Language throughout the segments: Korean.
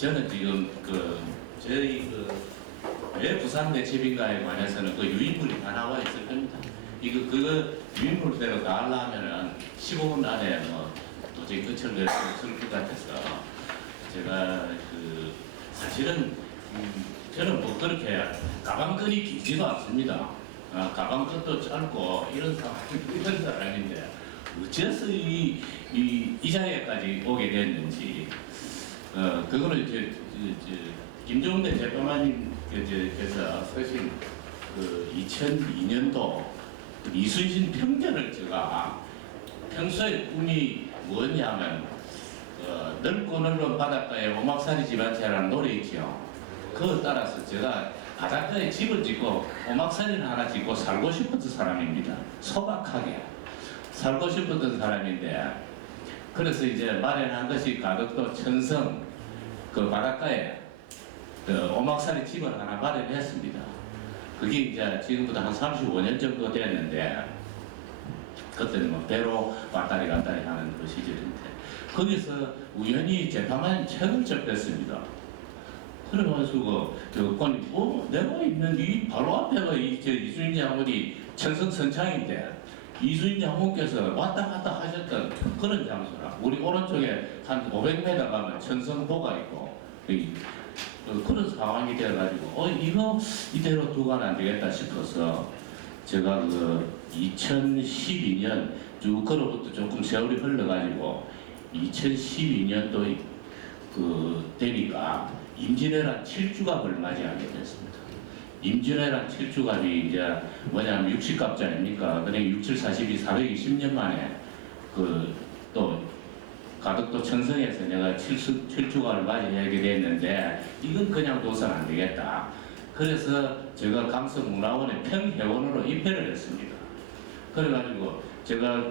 저는 지금 저희 왜 부산 대첩인가에 관해서는 그 유인물이 다 나와 있을 겁니다. 그거 유인물대로 다 하려면은 15분 안에 도저히 끝을 낼 수 없을 것 같아서 제가 사실은 저는 그렇게 가방끈이 길지도 않습니다. 가방끈도 짧고 이런 사람인데 어째서 이 자리에까지 오게 됐는지 그거는 이제 김종대 재판관님께서 쓰신 2002년도 이순신 평전을 제가 평소에 꿈이 뭐였냐면 넓고 넓은 바닷가에 오막살이 집안채라는 노래 있죠. 그거 따라서 제가 바닷가에 집을 짓고 오막살이를 하나 짓고 살고 싶었던 사람입니다. 소박하게 살고 싶었던 사람인데, 그래서 이제 마련한 것이 가덕도 천성 그 바닷가에 오막살이 집을 하나 마련했습니다. 그게 이제 지금부터 한 35년 정도 됐는데, 그때는 뭐 배로 왔다리 갔다리 하는 그 시절인데, 거기서 우연히 재판관 책을 접했습니다. 그래가지고 내가 있는 이 바로 앞에가 이순신 장군이 천성 선창인데, 이순신 장군께서 왔다 갔다 하셨던 그런 장소라. 우리 오른쪽에 한 500m 가면 천성보가 있고 그런 상황이 돼가지고 이거 이대로 두고는 안 되겠다 싶어서 제가 2012년 쭉 그로부터 조금 세월이 흘러가지고 2012년도 되니까 임진왜란 7주갑을 맞이하게 됐습니다. 임진왜란 7주갑이 이제 뭐냐면 60갑자 아닙니까? 그냥 6, 7, 42, 420년 만에 또 가덕도 천성에서 내가 7주갑을 맞이하게 됐는데, 이건 그냥 둬서는 안 되겠다. 그래서 제가 강서문화원의 평회원으로 입회를 했습니다. 그래가지고 제가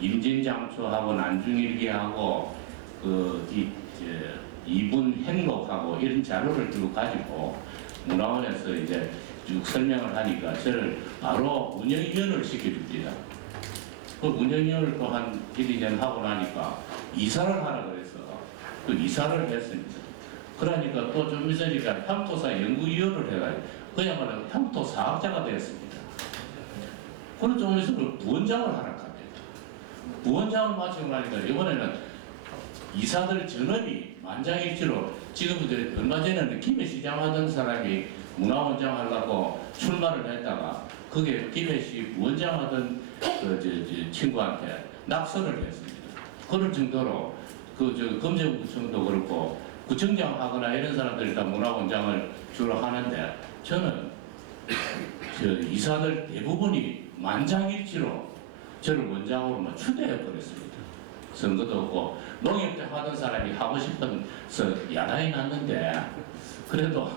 임진장초하고 난중일기하고 이분 행록하고 이런 자료를 쭉 가지고 문화원에서 이제 쭉 설명을 하니까 저를 바로 운영위원을 시켜줍니다. 그 운영위원을 또 한 1, 2년 하고 나니까 이사를 하라 그래서 그 이사를 했습니다. 그러니까 또 좀 있으니까 향토사 연구위원을 해가지고 그야말로 향토 사학자가 되었습니다. 그런 좀 있으면 부원장을 하라 합니다. 부원장을 마치고 나니까 이번에는 이사들 전원이 만장일치로, 지금 이제 얼마 전에는 김해시장 하던 사람이 문화원장 하려고 출마를 했다가 그게 김해시 부원장 하던 친구한테 낙선을 했습니다. 그럴 정도로 검정구청도 그렇고 구청장 하거나 이런 사람들이 다 문화원장을 주로 하는데, 저는 이사들 대부분이 만장일치로 저를 원장으로 추대해 버렸습니다. 선거도 없고 농협 때 하던 사람이 하고 싶어서 야단이 났는데, 그래도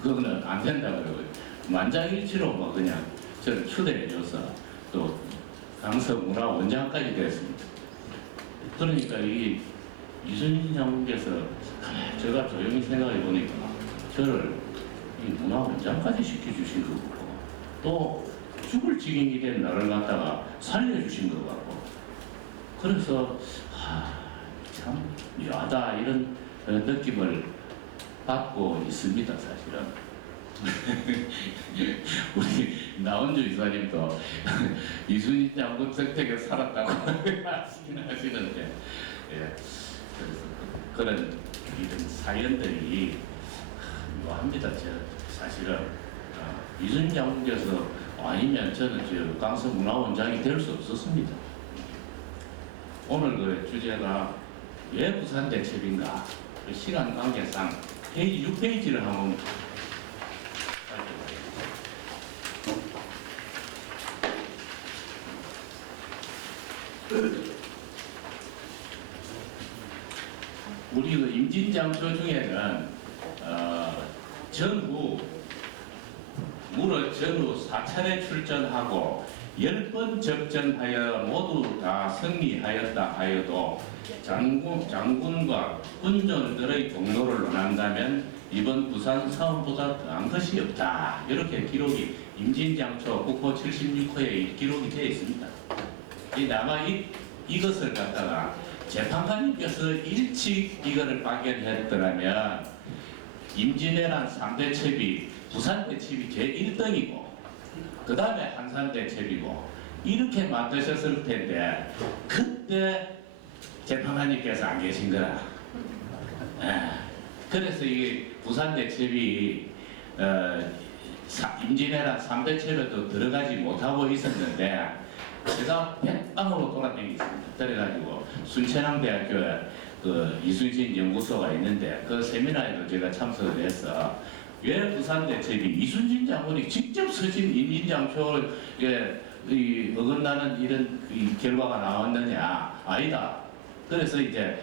그거는 안 된다 그러고 만장일치로 그냥 저를 추대해줘서 또 강서문화원장까지 됐습니다. 그러니까 이 이순신 장군께서 제가 조용히 생각해 보니까 저를 이 문화원장까지 시켜주신 것 같고, 또 죽을 지경이 된 나를 갖다가 살려주신 것 같고, 그래서 참 묘하다 이런 느낌을 받고 있습니다. 사실은 우리 나원주 이사님도 이순신 장군 정택에 살았다고 하시는데, 그래서 그런 이런 사연들이 묘합니다. 사실은 이순신 장군께서 아니면 저는 강서문화원장이 될 수 없었습니다. 오늘 주제가 왜 부산 대첩인가? 시간 관계상 페이지 6페이지를 한번 우리 임진장초 중에는 전후 4차례 출전하고 10번 접전하여 모두 다 승리하였다 하여도 장군과 군전들의 공로를 논한다면 이번 부산 사업보다 더한 것이 없다. 이렇게 기록이 임진장초 국호 76호에 기록이 되어 있습니다. 다만 이것을 갖다가 재판관님께서 일찍 이거를 발견했더라면 임진왜란 3대 채비, 부산 대첩이 제1등이고 그 다음에 한산 대첩이고 이렇게 만드셨을 텐데 그때 재판관님께서 안 계신 거라. 그래서 이게 부산 대첩이 임진왜란 3대 채비도 들어가지 못하고 있었는데 제가 백방으로 돌아다니겠습니다. 그래가지고 순천향대학교에 그 이순신 연구소가 있는데 그 세미나에도 제가 참석을 해서 왜 부산 대첩이 이순신 장군이 직접 서신 임진장초를 어긋나는 이런 결과가 나왔느냐? 아니다. 그래서 이제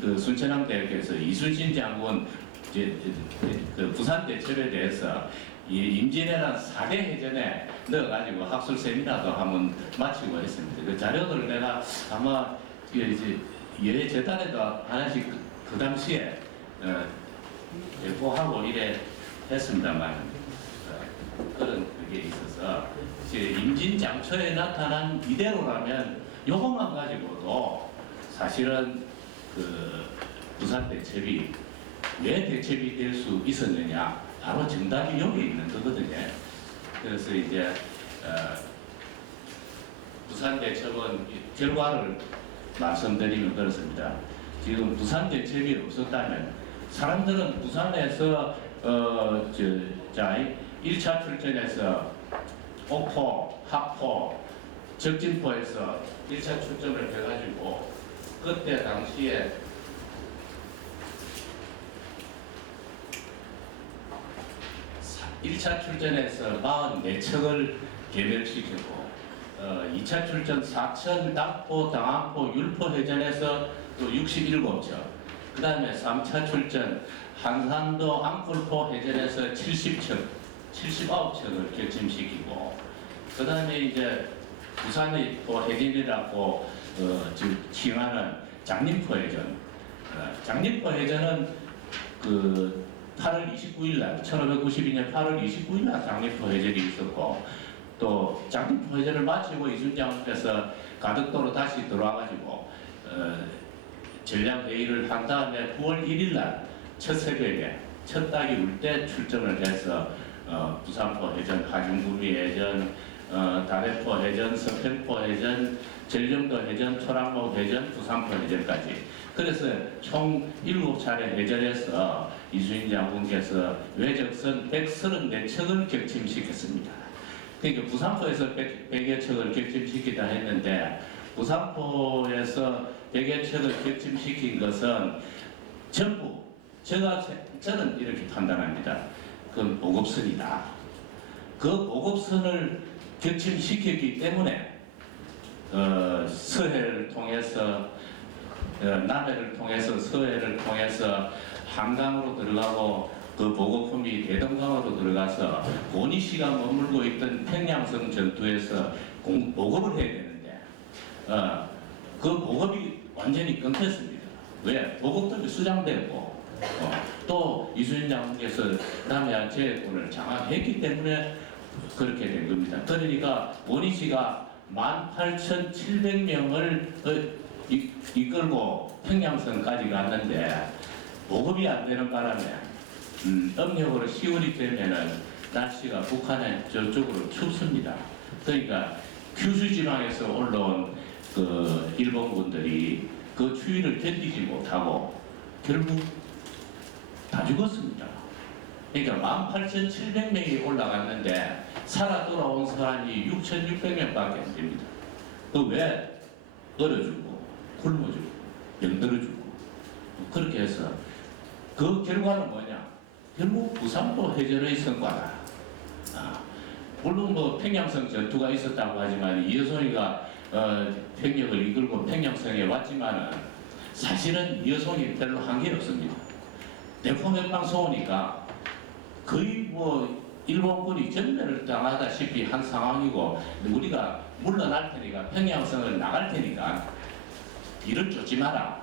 그 순천향대학교에서 이순신 장군 그 부산 대첩에 대해서 이 임진왜란 4대 해전에 넣어가지고 학술 세미나도 한번 마치고 했습니다. 그 자료들을 내가 아마 이제 여러 재단에도 하나씩 그 당시에 배포하고 이래 했습니다만 그런 그게 있어서 임진장초에 나타난 이대로라면 요것만 가지고도 사실은 그 부산 대첩이 왜 대첩이 될 수 있었느냐 바로 정답이 여기 있는 거거든요. 그래서 이제 부산 대첩은 결과를 말씀드리면 그렇습니다. 지금 부산 대첩이 없었다면 사람들은 부산에서 1차 출전에서 옥포, 합포, 적진포에서 1차 출전을 해가지고 그때 당시에 1차 출전에서 44척을 개멸시켰고 2차 출전 사천, 당포, 당안포, 율포 해전에서 또 67척 그 다음에 3차 출전 한산도, 앙콜포 해전에서 70척, 79척을 격침시키고 그 다음에 이제 부산의 또 해전이라고 지금 칭하는 장림포 해전 장림포 해전은 그 8월 29일 날 1592년 8월 29일 날 장림포 해전이 있었고 또 장림포 해전을 마치고 이순장께서 가덕도로 다시 들어와가지고 전략회의를 한 다음에 9월 1일 날 첫 새벽에 첫 닭이 울 때 출전을 해서 부산포 해전, 하중구미 해전, 다대포 해전, 서평포 해전, 전령도 해전, 초랑로 해전, 부산포 해전까지 그래서 총 7차례 해전에서 이순신 장군께서 외적선 134척을 격침시켰습니다. 그러니까 부산포에서 100여 척을 격침시키다 했는데 부산포에서 100여 척을 격침시킨 것은 전부 저는 이렇게 판단합니다. 그건 보급선이다. 그 보급선을 격침시켰기 때문에 서해를 통해서 남해를 통해서 서해를 통해서 한강으로 들어가고 그 보급품이 대동강으로 들어가서 고니씨가 머물고 있던 평양성 전투에서 보급을 해야 되는데 그 보급이 완전히 끊겼습니다. 왜? 보급들이 수장되고 또 이순신 장군께서 남해 제해군을 장악했기 때문에 그렇게 된 겁니다. 그러니까 고니씨가 18,700명을 이끌고 평양성까지 갔는데 보급이 안 되는 바람에 음력으로 10월이 되면은 날씨가 북한의 저쪽으로 춥습니다. 그러니까 규슈 지방에서 올라온 그 일본군들이 그 추위를 견디지 못하고 결국 다 죽었습니다. 그러니까 18,700명이 올라갔는데 살아 돌아온 사람이 6,600명밖에 안 됩니다. 그 왜? 얼어 죽고 굶어 죽고 병들어 죽고 그렇게 해서 그 결과는 뭐냐? 결국 부산포 해전의 성과다. 물론 뭐 평양성 전투가 있었다고 하지만 이여송이가 병력을 이끌고 평양성에 왔지만은 사실은 이여송이 별로 한 게 없습니다. 대포 몇 방 쏘니까 거의 뭐 일본군이 전멸을 당하다시피 한 상황이고 우리가 물러날 테니까 평양성을 나갈 테니까 이를 쫓지 마라.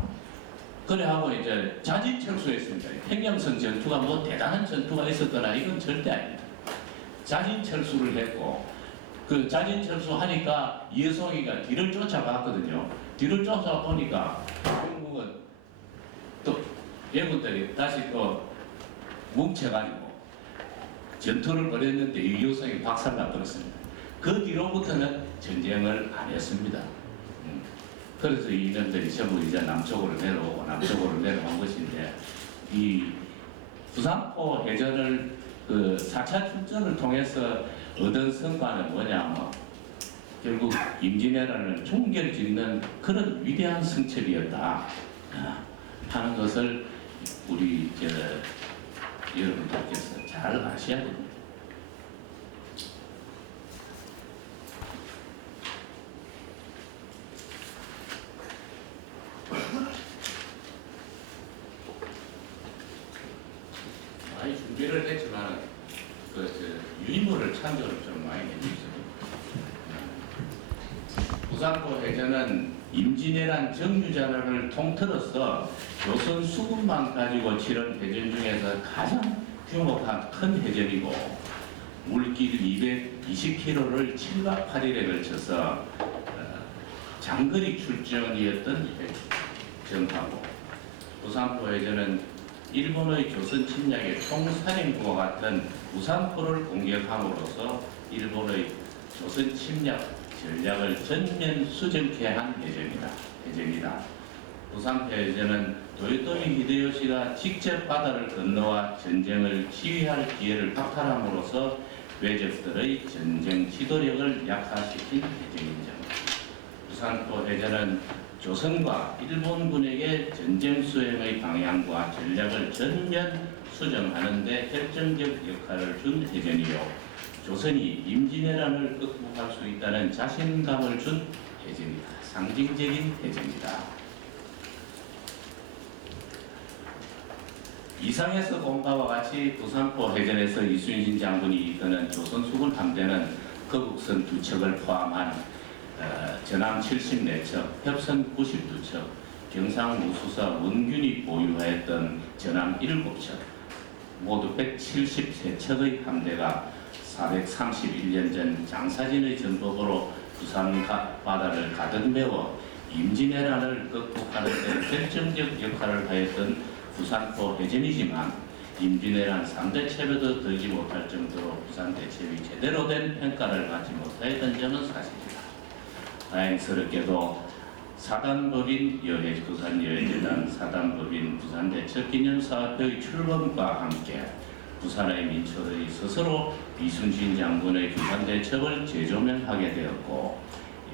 그래 하고 이제 자진 철수했습니다. 평양성 전투가 뭐 대단한 전투가 있었거나 이건 절대 아닙니다. 자진 철수를 했고 그 자진 철수하니까 이해송이가 뒤를 쫓아갔거든요. 뒤를 쫓아보니까 결국은 또 예군들이 다시 또 뭉쳐가지고 전투를 벌였는데 이효성이 박살나버렸습니다. 그 뒤로부터는 전쟁을 안 했습니다. 그래서 이년들이 전부 이제 남쪽으로 내려오고 남쪽으로 내려온 것인데, 이 부산포 해전을 그 4차 출전을 통해서 얻은 성과는 뭐냐면 결국 임진왜란을 종결짓는 그런 위대한 성취이었다 하는 것을 우리 여러분들께서 잘 아셔야 됩니다. 많이 준비를 했지만 유인물을 참조를 좀 많이 해주세요. 부산포 해전은 임진왜란 정유자를 통틀어서 조선 수군만 가지고 치른 해전 중에서 가장 규모가 큰 해전이고, 물길 220km를 7박 8일에 걸쳐서 장거리 출전이었던 전하고, 부산포 해전은 일본의 조선 침략의 총사령부와 같은 부산포를 공격함으로써 일본의 조선 침략 전략을 전면 수정케 한 해전이다. 부산포 해전은 도요토미 히데요시가 직접 바다를 건너와 전쟁을 지휘할 기회를 박탈함으로써 외적들의 전쟁 지도력을 약화시킨 해전이죠. 부산포 해전은 조선과 일본군에게 전쟁 수행의 방향과 전략을 전면 수정하는 데 결정적 역할을 준 해전이요, 조선이 임진왜란을 극복할 수 있다는 자신감을 준 해전이다. 상징적인 해전이다. 이상에서 본 바와 같이 부산포 해전에서 이순신 장군이 이끄는 조선 수군 함대는 거북선 2척을 포함한 전함 74척, 협선 92척, 경상우수사 원균이 보유하였던 전함 7척, 모두 173척의 함대가 431년 전 장사진의 전법으로 부산 바다를 가득 메워 임진왜란을 극복하는 데 결정적 역할을 하였던 부산포 해전이지만, 임진왜란 3대 체배도 들지 못할 정도로 부산 대첩이 제대로 된 평가를 받지 못하였던 점은 사실이다. 다행스럽게도 사단법인 부산 여해재단 사단법인 부산대첩 기념사업회의 출범과 함께 부산의 민초들이 스스로 이순신 장군의 부산대첩을 재조명하게 되었고,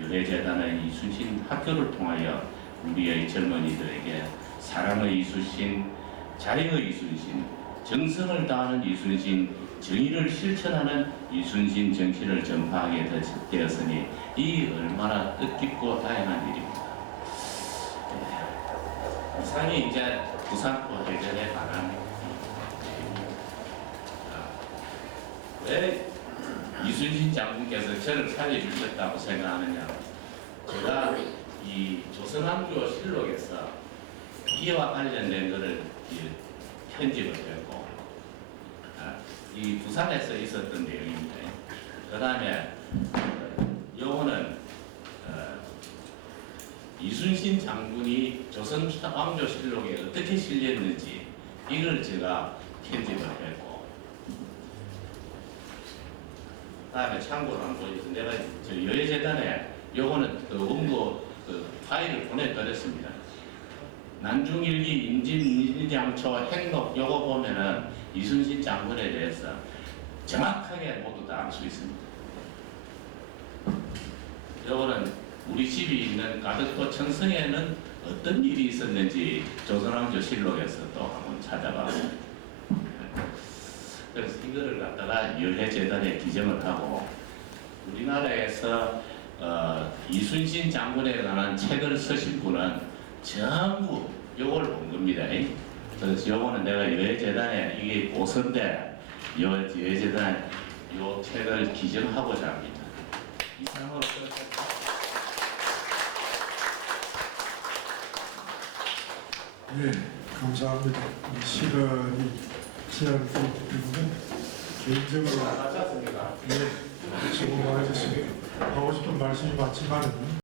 여해재단의 이순신 학교를 통하여 우리의 젊은이들에게 사랑의 이순신, 자랑의 이순신, 정성을 다하는 이순신, 정의를 실천하는 이순신 정신을 전파하게 되었으니 이 얼마나 뜻깊고 다양한 일입니다. 이상이 이제 부산포 해전에 관한 왜 이순신 장군께서 저를 살려주셨다고 생각하느냐, 제가 이 조선왕조 실록에서 이와 관련된 것을 편집을 했고, 이 부산에서 있었던 내용입니다. 그 다음에 요거는 이순신 장군이 조선 왕조실록에 어떻게 실렸는지 이걸 제가 편집을 했고, 그 다음에 참고로 한번 보여주세요. 내가 저 여해재단에 요거는 그 원고 그 파일을 보내드렸습니다. 난중일기 임진양초 행록 요거 보면은 이순신 장군에 대해서 정확하게 모두 다 알 수 있습니다. 요거는 우리 집이 있는 가덕도 청성에는 어떤 일이 있었는지 조선왕조 실록에서 또 한번 찾아봤습니다. 그래서 이거를 갖다가 여해재단에 기증을 하고, 우리나라에서 이순신 장군에 관한 책을 쓰신 분은 전부 요걸 본 겁니다. 그래서 요거는 내가 여해재단에 이게 고선대 여해재단에 요 책을 기증하고자 합니다. 이상으로 네, 감사합니다. 시간이 제한되기 때문에 개인적으로 맞지 않습니까? 지금 말해주시면 하고 싶은 말씀이 많지만은